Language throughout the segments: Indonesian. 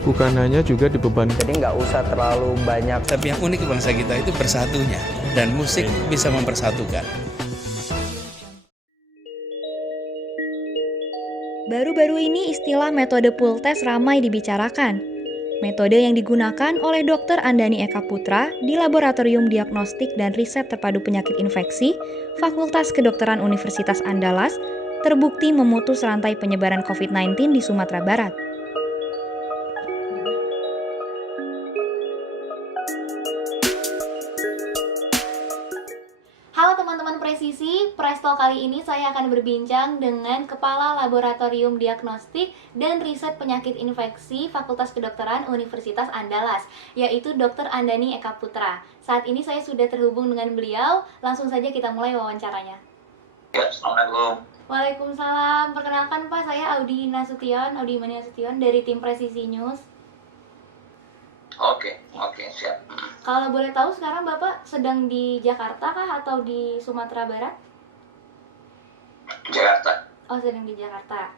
bukan hanya juga dibebankan. Jadi nggak usah terlalu banyak. Tapi yang unik bangsa kita itu bersatunya, dan musik bisa mempersatukan. Baru-baru ini istilah metode pool test ramai dibicarakan. Metode yang digunakan oleh Dr. Andani Eka Putra di Laboratorium Diagnostik dan Riset Terpadu Penyakit Infeksi, Fakultas Kedokteran Universitas Andalas, terbukti memutus rantai penyebaran COVID-19 di Sumatera Barat. Halo teman-teman Presisi, Presto kali ini saya akan berbincang dengan Kepala Laboratorium Diagnostik dan Riset Penyakit Infeksi Fakultas Kedokteran Universitas Andalas, yaitu Dr. Andani Eka Putra. Saat ini saya sudah terhubung dengan beliau, langsung saja kita mulai wawancaranya. Ya, Assalamualaikum. Waalaikumsalam, perkenalkan Pak, saya Audi Mania Nasution dari tim Presisi News. Oke, siap. Kalau boleh tahu sekarang Bapak sedang di Jakarta kah atau di Sumatera Barat? Jakarta. Oh, sedang di Jakarta.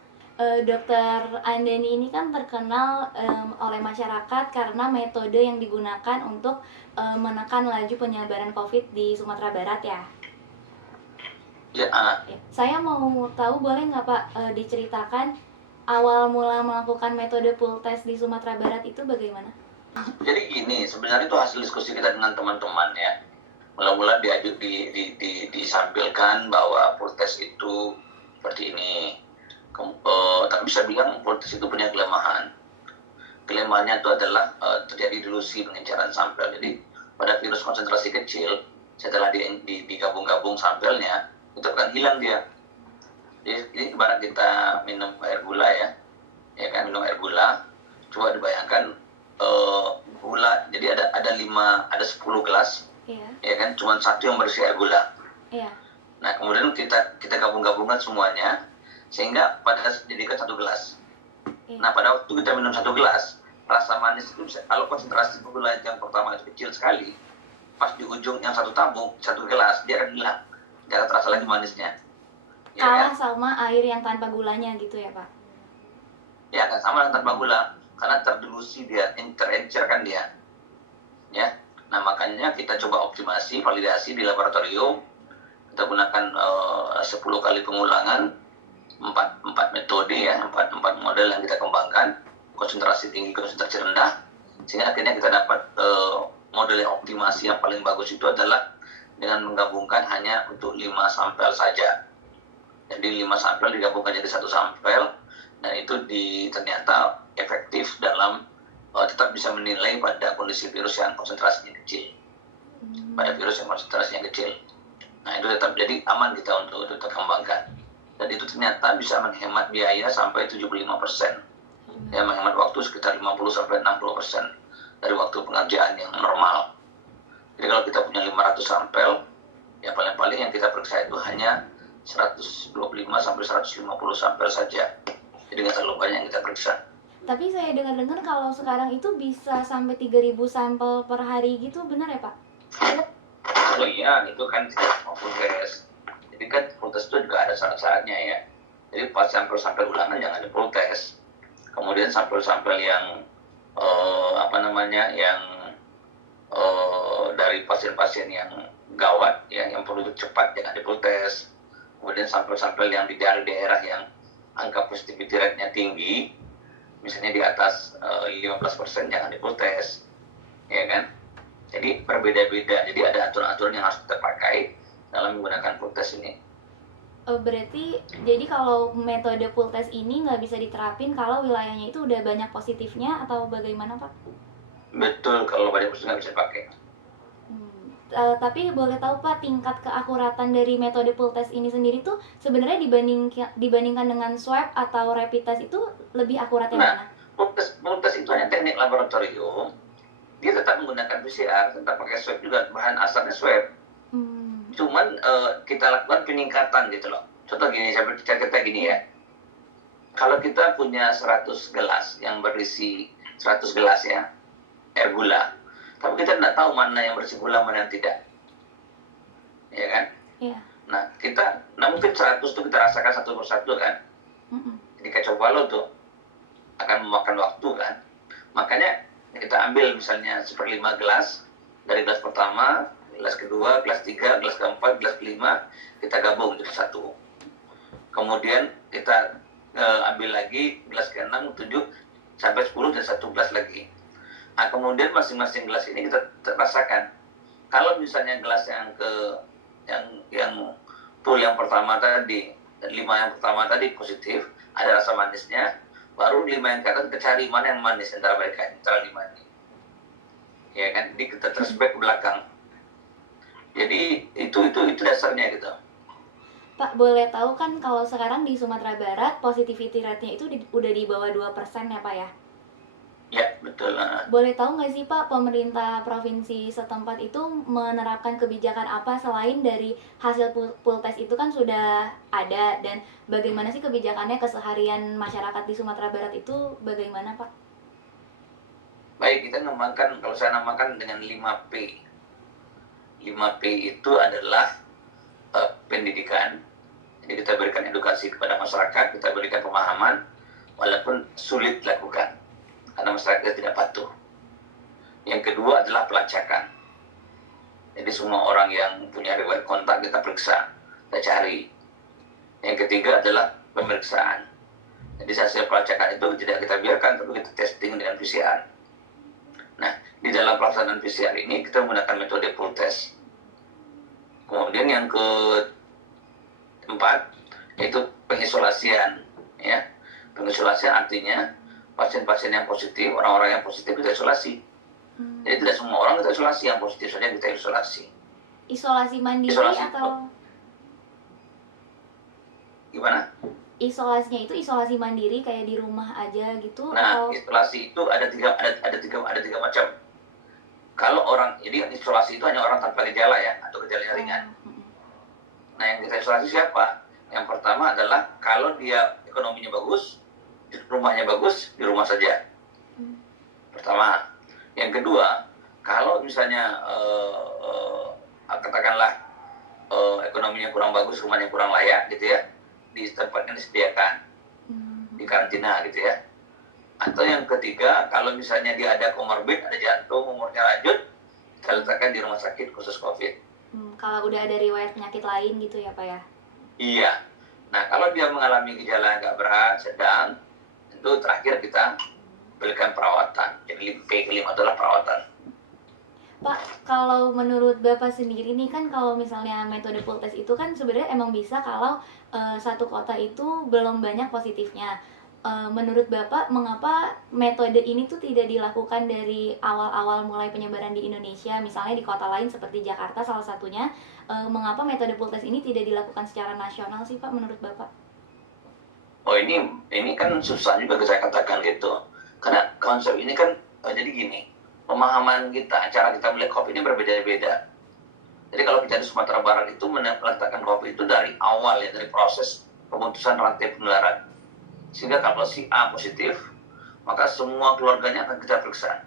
Dokter Andani ini kan terkenal oleh masyarakat karena metode yang digunakan untuk menekan laju penyebaran COVID di Sumatera Barat ya. Ya, Ya. Saya mau tahu boleh nggak Pak diceritakan awal mula melakukan metode pool test di Sumatera Barat itu bagaimana? jadi gini, sebenarnya itu hasil diskusi kita dengan teman-teman ya. Mula-mula disampilkan bahwa pool test itu seperti ini. Tapi saya bilang pool test itu punya kelemahan. Kelemahannya itu adalah terjadi dilusi pengenceran sampel. Jadi pada virus konsentrasi kecil, setelah digabung-gabung sampelnya, itu akan hilang dia. Jadi ibarat kita minum air gula ya kan, minum air gula. Coba dibayangkan gula, jadi ada 10 gelas, ya kan, cuma satu yang berisi air gula. Nah kemudian kita gabung-gabungkan semuanya sehingga pada jadikan satu gelas. Nah pada waktu kita minum satu gelas, rasa manis itu bisa, kalau konsentrasi gula yang pertama itu kecil sekali, pas di ujung yang satu gelas dia akan hilang, tidak terasa lagi manisnya. Ya, Kalah kan? sama air yang tanpa gulanya gitu ya Pak? Ya akan sama dengan tanpa gula, karena terdilusi dia, terencerkan dia. Ya, nah makanya kita coba optimasi, validasi di laboratorium. Kita gunakan 10 kali pengulangan, 4 metode ya, 4 model yang kita kembangkan, konsentrasi tinggi, konsentrasi rendah, sehingga akhirnya kita dapat model yang optimasi yang paling bagus itu adalah dengan menggabungkan hanya untuk 5 sampel saja. Jadi 5 sampel digabungkan jadi satu sampel, dan itu ternyata efektif dalam tetap bisa menilai pada kondisi virus yang konsentrasinya kecil. Pada virus yang konsentrasinya kecil. Nah itu tetap jadi aman kita untuk tetap kembangkan. Dan itu ternyata bisa menghemat biaya sampai 75%. Ya, menghemat waktu sekitar 50-60% dari waktu pengerjaan yang normal. Jadi kalau kita punya 500 sampel, ya paling-paling yang kita periksa itu hanya 125-150 sampel saja. Jadi nggak terlalu banyak yang kita periksa. Tapi saya dengar-dengar kalau sekarang itu bisa sampai 3.000 sampel per hari gitu, benar ya Pak? Oh iya, itu kan full test. Jadi kan full test itu juga ada syarat-syaratnya ya. Jadi pas sampel-sampel ulangan jangan di full test. Kemudian sampel-sampel yang yang dari pasien-pasien yang gawat ya, yang perlu cepat jangan di full test. Kemudian sampel-sampel yang di daerah-daerah yang angka positivity rate-nya tinggi, misalnya di atas 15%, jangan di full test, ya kan? Jadi berbeda-beda. Jadi ada aturan-aturan yang harus kita pakai dalam menggunakan full test ini. Berarti jadi kalau metode pool test ini nggak bisa diterapin kalau wilayahnya itu udah banyak positifnya atau bagaimana Pak? Betul, kalau banyak positif nggak bisa pakai. Tapi boleh tahu Pak, tingkat keakuratan dari metode pool test ini sendiri tuh sebenarnya dibandingkan dengan swab atau rapid test itu lebih akurat yang mana? Pool test itu hanya teknik laboratorium. Dia tetap menggunakan PCR, tetap pakai swab juga, bahan asalnya swab. Cuman kita lakukan peningkatan gitu loh. Contoh gini, saya cerita gini ya. Kalau kita punya 100 gelas yang berisi 100 gelas ya, air gula. Tapi kita tidak tahu mana yang bersih gula, mana yang tidak. Ya kan? Iya. Nah, mungkin 100 itu kita rasakan satu persatu kan. Jadi kacau balau tuh akan memakan waktu kan. Makanya kita ambil misalnya 1/5 gelas, dari gelas pertama, gelas kedua, gelas tiga, gelas keempat, gelas kelima, kita gabung jadi satu. Kemudian kita ambil lagi gelas ke-6, 7, sampai 10 dan satu gelas lagi. Nah, kemudian masing-masing gelas ini kita rasakan. Kalau misalnya gelas yang pool yang pertama tadi, 5 yang pertama tadi positif, ada rasa manisnya, baru 5 yang ke atas kita cari mana yang manis antara mereka, antara 5 ini. Ya kan, jadi kita flashback ke belakang. Jadi itu dasarnya gitu. Pak, boleh tahu kan kalau sekarang di Sumatera Barat positivity rate-nya itu udah di bawah 2% ya Pak ya? Ya, betul. Boleh tahu nggak sih Pak, pemerintah provinsi setempat itu menerapkan kebijakan apa selain dari hasil pool test itu kan sudah ada, dan bagaimana sih kebijakannya keseharian masyarakat di Sumatera Barat itu bagaimana Pak? Baik, kita namakan, kalau saya namakan dengan 5P. 5P itu adalah pendidikan. Jadi kita berikan edukasi kepada masyarakat, kita berikan pemahaman, walaupun sulit dilakukan, karena masyarakat tidak patuh. Yang kedua adalah pelacakan. Jadi semua orang yang punya riwayat kontak kita periksa, kita cari. Yang ketiga adalah pemeriksaan. Jadi hasil pelacakan itu tidak kita biarkan, tapi kita testing dengan PCR. Nah, di dalam pelaksanaan PCR ini kita menggunakan metode pool test. Kemudian yang keempat yaitu pengisolasian, ya. Pengisolasian artinya pasien-pasien yang positif, orang-orang yang positif kita isolasi. Jadi tidak semua orang kita isolasi, yang positif saja kita isolasi. Isolasi mandiri atau gimana? Isolasinya itu isolasi mandiri kayak di rumah aja gitu? Nah, atau isolasi itu ada tiga macam. Kalau orang, jadi isolasi itu hanya orang tanpa gejala ya, atau gejalanya ringan. Nah, yang kita isolasi siapa? Yang pertama adalah kalau dia ekonominya bagus, rumahnya bagus, di rumah saja. Pertama. Yang kedua, kalau misalnya katakanlah ekonominya kurang bagus, rumahnya kurang layak gitu ya, di tempatnya disediakan, di karantina gitu ya. Atau yang ketiga, kalau misalnya dia ada komorbid, ada jantung, umurnya lanjut, kita letakkan di rumah sakit khusus COVID. Kalau udah ada riwayat penyakit lain gitu ya Pak ya? Iya. Nah, kalau dia mengalami gejala agak berat, sedang, itu terakhir kita berikan perawatan. Jadi P5 adalah perawatan. Pak, kalau menurut Bapak sendiri nih kan, kalau misalnya metode pool test itu kan sebenarnya emang bisa kalau satu kota itu belum banyak positifnya. Menurut Bapak, mengapa metode ini tuh tidak dilakukan dari awal-awal mulai penyebaran di Indonesia, misalnya di kota lain seperti Jakarta salah satunya, mengapa metode pool test ini tidak dilakukan secara nasional sih Pak, menurut Bapak? Oh, ini kan susah juga saya katakan gitu. Karena konsep ini kan jadi gini, pemahaman kita, cara kita melihat COVID ini berbeda-beda. Jadi kalau kita di Sumatera Barat itu meletakkan COVID itu dari awal ya, dari proses pemutusan rantai penularan. Sehingga kalau si A positif, maka semua keluarganya akan kita periksa.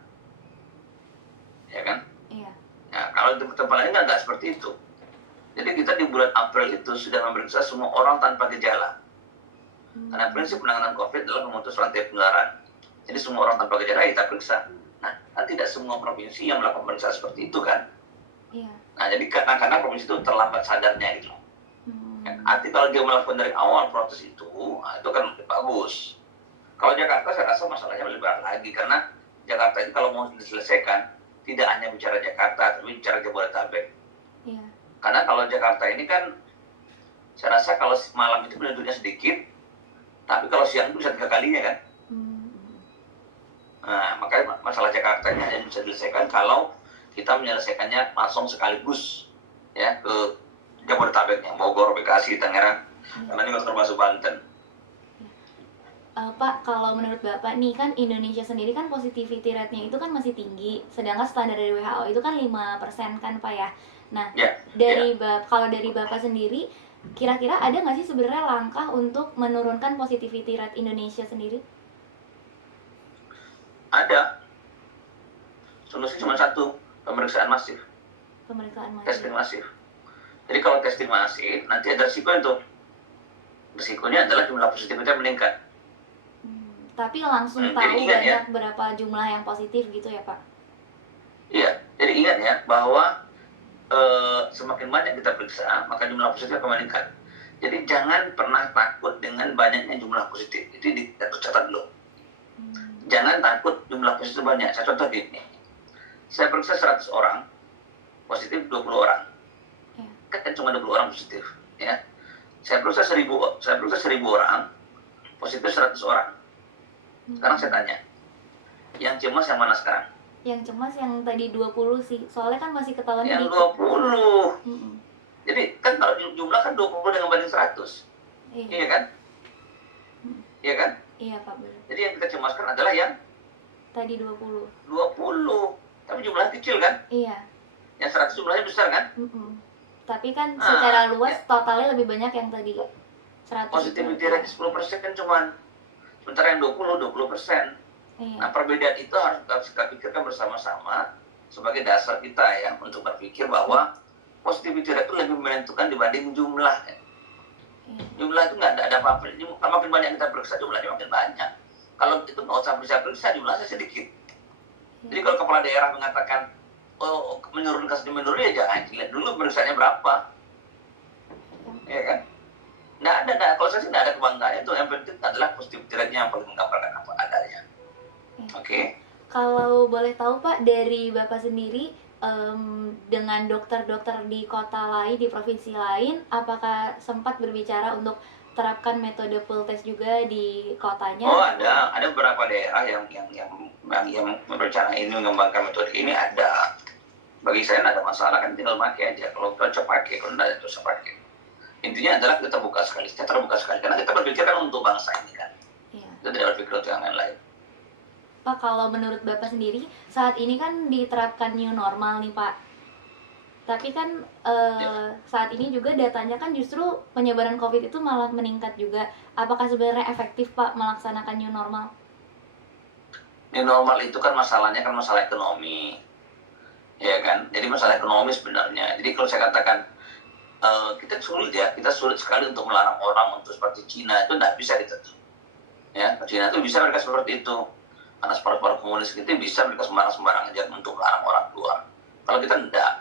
Ya kan? Iya. Nah, kalau di tempat lain nggak seperti itu. Jadi kita di bulan April itu sudah memeriksa semua orang tanpa gejala. Karena prinsip penanganan COVID adalah memutus rantai penularan. Jadi semua orang tanpa gejala kita periksa. Nah, kan tidak semua provinsi yang melakukan pemeriksaan seperti itu kan? Iya. Nah, jadi kadang-kadang provinsi itu terlambat sadarnya gitu. Arti kalau dia melakukan dari awal proses itu, nah, itu kan lebih bagus. Kalau Jakarta saya rasa masalahnya lebih berat lagi, karena Jakarta ini kalau mau diselesaikan tidak hanya bicara Jakarta, tapi bicara Jabodetabek. Iya. Karena kalau Jakarta ini kan saya rasa kalau malam itu penduduknya sedikit, tapi kalau siang itu bisa 3 kalinya kan. Nah, makanya masalah Jakarta ini hanya bisa diselesaikan kalau kita menyelesaikannya langsung sekaligus ya ke Jabodetabeknya, Bogor, Bekasi, Tangerang, karena ini nggak termasuk Banten. Pak, kalau menurut Bapak nih kan Indonesia sendiri kan positivity rate-nya itu kan masih tinggi, sedangkan standar dari WHO itu kan 5% kan Pak ya. Nah, kalau dari Bapak sendiri, kira-kira ada nggak sih sebenarnya langkah untuk menurunkan positivity rate Indonesia sendiri? Ada. Solusi cuma satu, pemeriksaan masif. Pemeriksaan masif. Testing masif. Jadi kalau testing masif, nanti ada risiko itu. Risikonya adalah jumlah positifnya meningkat. Tapi langsung Jadi tahu ingat ya. banyak berapa jumlah yang positif gitu ya Pak? Iya, jadi ingat ya bahwa semakin banyak kita periksa, maka jumlah positif akan meningkat. Jadi jangan pernah takut dengan banyaknya jumlah positif. Itu harus catat dulu. Jangan takut jumlah positif banyak. Saya contoh gini. Saya periksa 100 orang, positif 20 orang. Ya. Kan cuma 20 orang positif. Ya. Saya periksa 1000 orang, positif 100 orang. Sekarang saya tanya, yang cemas yang mana sekarang? Yang cemas yang tadi 20 sih. Soalnya kan masih ketahuan Yang dikit. 20. Mm-mm. Jadi kan kalau jumlah kan 20 dengan banding 100. Iya. Iya kan? Iya kan? Iya Pak, benar. Jadi yang kita cemaskan adalah yang Tadi 20. 20. Tapi jumlahnya kecil kan? Iya. Yang 100 jumlahnya besar kan? Mm-mm. Tapi kan Ah, secara luas ya. totalnya lebih banyak yang tadi 100. Positivity rate 10% kan cuman. Sementara yang 20%. Iya. Nah perbedaan itu harus kita pikirkan bersama-sama sebagai dasar kita ya untuk berpikir bahwa positivity rate itu lebih menentukan dibanding jumlah. Iya. Jumlah itu nggak ada apa-apa. Makin banyak kita periksa jumlahnya makin banyak. Kalau itu nggak usah periksa jumlahnya sedikit. Jadi kalau kepala daerah mengatakan menurun kasusnya menurun ya jangan dilihat dulu periksanya berapa, ya kan? Nggak ada. Kalau saya sih nggak ada kebanggaan itu. Yang penting adalah positivity rate-nya yang paling menggambarkan apa adanya. Oke. Kalau boleh tahu Pak, dari Bapak sendiri dengan dokter-dokter di kota lain, di provinsi lain, apakah sempat berbicara untuk terapkan metode pool test juga di kotanya? Oh ada beberapa daerah yang berbicara ini mengembangkan metode ini ada. Bagi saya nggak ada masalah kan, tinggal pakai aja. Kalau cocok pakai, kalau nggak cocok pakai. Intinya adalah kita buka sekali, kita terbuka sekali. Karena kita berpikir kan untuk bangsa ini kan. Iya. Kita tidak berpikir untuk yang lain. Pak, kalau menurut Bapak sendiri, saat ini kan diterapkan new normal nih Pak. Tapi kan saat ini juga datanya kan justru penyebaran COVID itu malah meningkat juga. Apakah sebenarnya efektif Pak melaksanakan new normal? New normal itu kan masalahnya kan masalah ekonomi. Ya kan? Jadi masalah ekonomi sebenarnya. Jadi kalau saya katakan kita sulit sekali untuk melarang orang untuk seperti Cina, itu tidak bisa ditentu. Ya, Cina itu bisa mereka seperti itu. Karena separuh komunis itu bisa mereka sembarang aja untuk melarang orang keluar. Kalau kita tidak.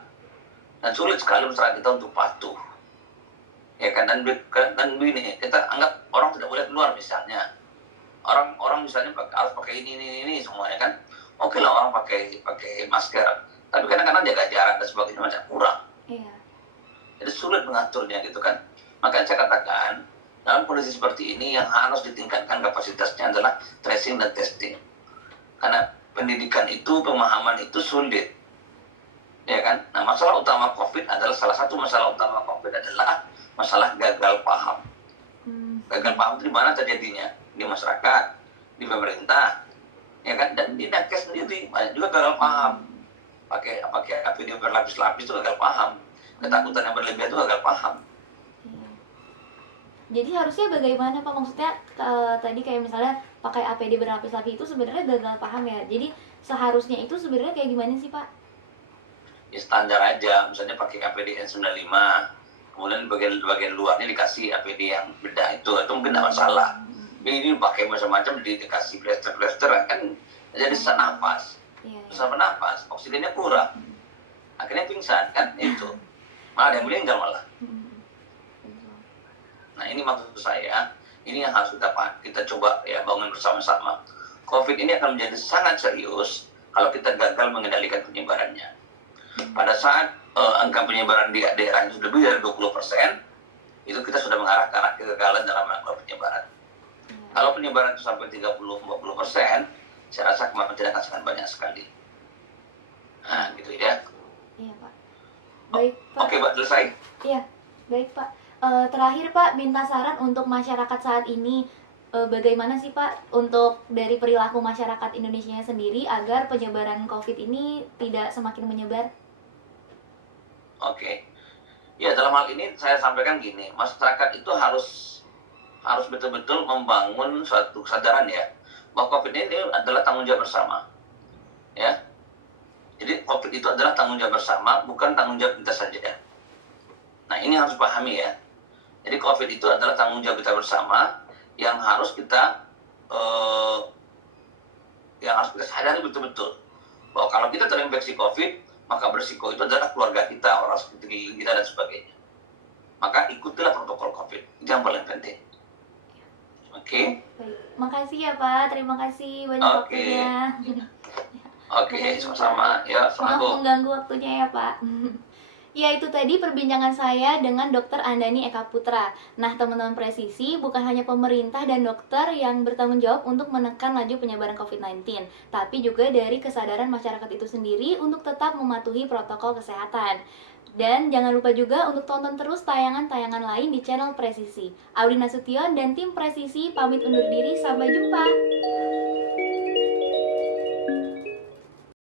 Dan sulit sekali masyarakat kita untuk patuh. Ya kan? Dan begini, kita anggap orang tidak boleh keluar misalnya. Orang misalnya harus pakai ini semuanya kan. Oke lah orang pakai masker. Tapi kadang-kadang jaga jarak dan sebagainya macam kurang. Iya. Jadi sulit mengaturnya gitu kan. Makanya saya katakan dalam kondisi seperti ini yang harus ditingkatkan kapasitasnya adalah tracing dan testing. Karena pendidikan itu, pemahaman itu sulit. Ya kan? Nah, masalah utama COVID adalah salah satu masalah utama COVID adalah masalah gagal paham. Gagal paham itu di mana terjadinya? Di masyarakat, di pemerintah, ya kan? Dan di nakes sendiri banyak juga gagal paham. Pakai APD berlapis-lapis itu gagal paham. Ketakutan yang berlebihan itu gagal paham. Iya. Jadi harusnya bagaimana Pak? Maksudnya tadi kayak misalnya pakai APD berlapis-lapis itu sebenarnya gagal paham ya. Jadi seharusnya itu sebenarnya kayak gimana sih Pak? Ya standar aja, misalnya pakai APD N95, kemudian bagian luarnya dikasih APD yang beda itu mungkin tidak masalah. Ini pakai macam-macam dikasih plester kan jadi susah nafas, susah bernafas, oksigennya kurang, akhirnya pingsan kan itu, malah ada yang meninggal malah. Nah ini maksud saya, ini yang harus kita coba ya bangun bersama-sama. COVID ini akan menjadi sangat serius kalau kita gagal mengendalikan penyebarannya. Pada saat angka penyebaran di daerah itu lebih dari 20%, itu kita sudah mengarah ke arah kegagalan dalam melakukan penyebaran. Kalau penyebaran itu sampai 30-40%, saya rasa kematian akan sangat banyak sekali. Nah, gitu ya. Iya Pak. Baik Pak. Oke, Pak, selesai? Iya, baik Pak. Terakhir Pak, minta saran untuk masyarakat saat ini. Bagaimana sih Pak untuk dari perilaku masyarakat Indonesia sendiri agar penyebaran COVID ini tidak semakin menyebar? Oke. Ya, dalam hal ini saya sampaikan gini, masyarakat itu harus betul-betul membangun suatu kesadaran ya, bahwa COVID ini adalah tanggung jawab bersama. Ya. Jadi COVID itu adalah tanggung jawab bersama, bukan tanggung jawab kita saja. Nah, ini harus pahami ya. Jadi COVID itu adalah tanggung jawab kita bersama yang harus kita yang harus kita sadari betul-betul bahwa kalau kita terinfeksi COVID, maka berisiko itu adalah keluarga kita, orang sekitar kita dan sebagainya. Maka ikutilah protokol COVID, itu yang paling penting. Oke? Baik. Makasih ya Pak, terima kasih banyak Oke. waktunya. Oke, sama-sama. Ya, Maaf Assalamualaikum. mengganggu waktunya ya Pak. Ya, itu tadi perbincangan saya dengan Dr. Andani Eka Putra. Nah, teman-teman presisi, bukan hanya pemerintah dan dokter yang bertanggung jawab untuk menekan laju penyebaran COVID-19, tapi juga dari kesadaran masyarakat itu sendiri untuk tetap mematuhi protokol kesehatan. Dan jangan lupa juga untuk tonton terus tayangan-tayangan lain di channel Presisi. Audi Nasution dan tim Presisi pamit undur diri, sampai jumpa.